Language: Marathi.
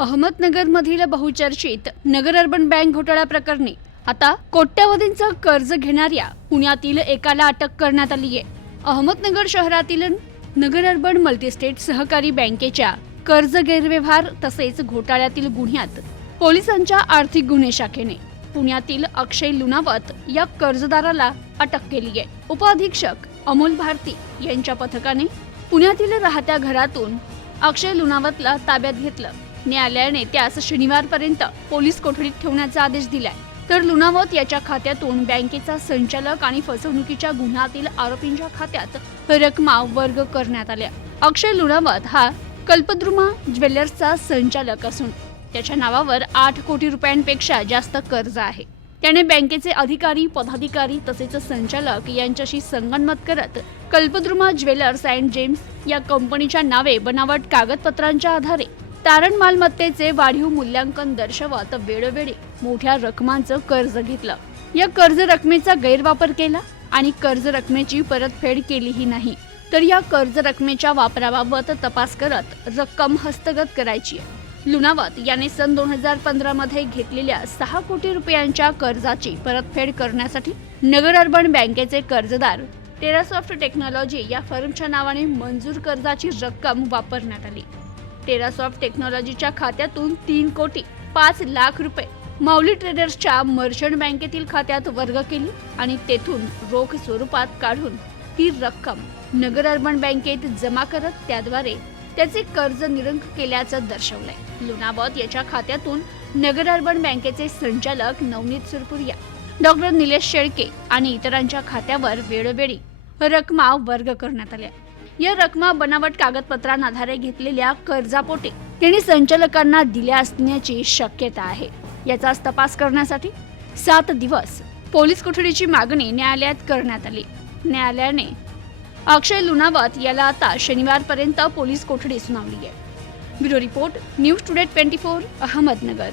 अहमदनगरमधील बहुचर्चित नगर अर्बन बँक घोटाळा प्रकरणी आता कोट्यवधींचं कर्ज घेणाऱ्या पुण्यातील एकाला अटक करण्यात आली आहे. अहमदनगर शहरातील नगर अर्बन मल्टीस्टेट सहकारी बँकेच्या कर्ज गैरव्यवहार तसेच घोटाळ्यातील गुन्ह्यात पोलिसांच्या आर्थिक गुन्हे शाखेने पुण्यातील अक्षय लुनावत या कर्जदाराला अटक केली आहे. उपअधीक्षक अमोल भारती यांच्या पथकाने पुण्यातील राहत्या घरातून अक्षय लुनावतला ताब्यात घेतलं. न्यायालयाने त्यास शनिवारपर्यंत पोलीस कोठडीत ठेवण्याचा आदेश दिलाय. तर लुनावत याच्या खात्यातून बँकेचा संचालक आणि फसवणुकीच्या गुन्ह्यातील आरोपींच्या खात्यात रकमा वर्ग करण्यात आल्या अक्षय लुनावत हा कल्पद्रुमा ज्वेलर्सचा संचालक असून त्याच्या नावावर आठ कोटी रुपयांपेक्षा जास्त कर्ज आहे. त्याने बँकेचे अधिकारी पदाधिकारी तसेच संचालक यांच्याशी संगनमत करत कल्पद्रुमा ज्वेलर्स अँड जेम्स या कंपनीच्या नावे बनावट कागदपत्रांच्या आधारे तारण मालमत्तेचे वाढीव मूल्यांकन दर्शवत वेळोवेळी मोठ्या रकमांचं कर्ज घेतलं. या कर्ज रकमेचा गैरवापर केला आणि कर्ज रकमेची परतफेड केलीही नाही. तर या कर्ज रकमेच्या वापराबाबत तपास करत रक्कम हस्तगत करायची आहे. लुनावत याने सन दोन हजार पंधरा मध्ये घेतलेल्या सहा कोटी रुपयांच्या कर्जाची परतफेड करण्यासाठी नगर अर्बन बँकेचे कर्जदार टेरासॉफ्ट टेक्नॉलॉजी या फर्मच्या नावाने मंजूर कर्जाची रक्कम वापरण्यात आली. टेरासॉफ्ट टेक्नॉलॉजीच्या खात्यातून तीन कोटी पाच लाख रुपये माऊली ट्रेडर्सच्या मर्चंट बँकेतील खात्यात वर्ग केली आणि तेथून रोख स्वरूपात काढून ती रक्कम नगर अर्बन बँकेत जमा करत त्याद्वारे त्याचे कर्ज निरंक केल्याचं दर्शवलंय. लुनावत याच्या खात्यातून नगर अर्बन बँकेचे संचालक नवनीत सुरपुरिया डॉक्टर निलेश शेळके आणि इतरांच्या खात्यावर वेळोवेळी रकमा वर्ग करण्यात आल्या या रकमा बनावट कागदपत्रांआधारे घेतलेल्या कर्जापोटी त्यांनी संचालकांना दिल्या असण्याची शक्यता आहे. याचाच तपास करण्यासाठी सात दिवस पोलीस कोठडीची मागणी न्यायालयात करण्यात आली. न्यायालयाने अक्षय लुनावत याला आता शनिवारपर्यंत पोलीस कोठडी सुनावली आहे. Bureau report news today twenty four Ahmednagar.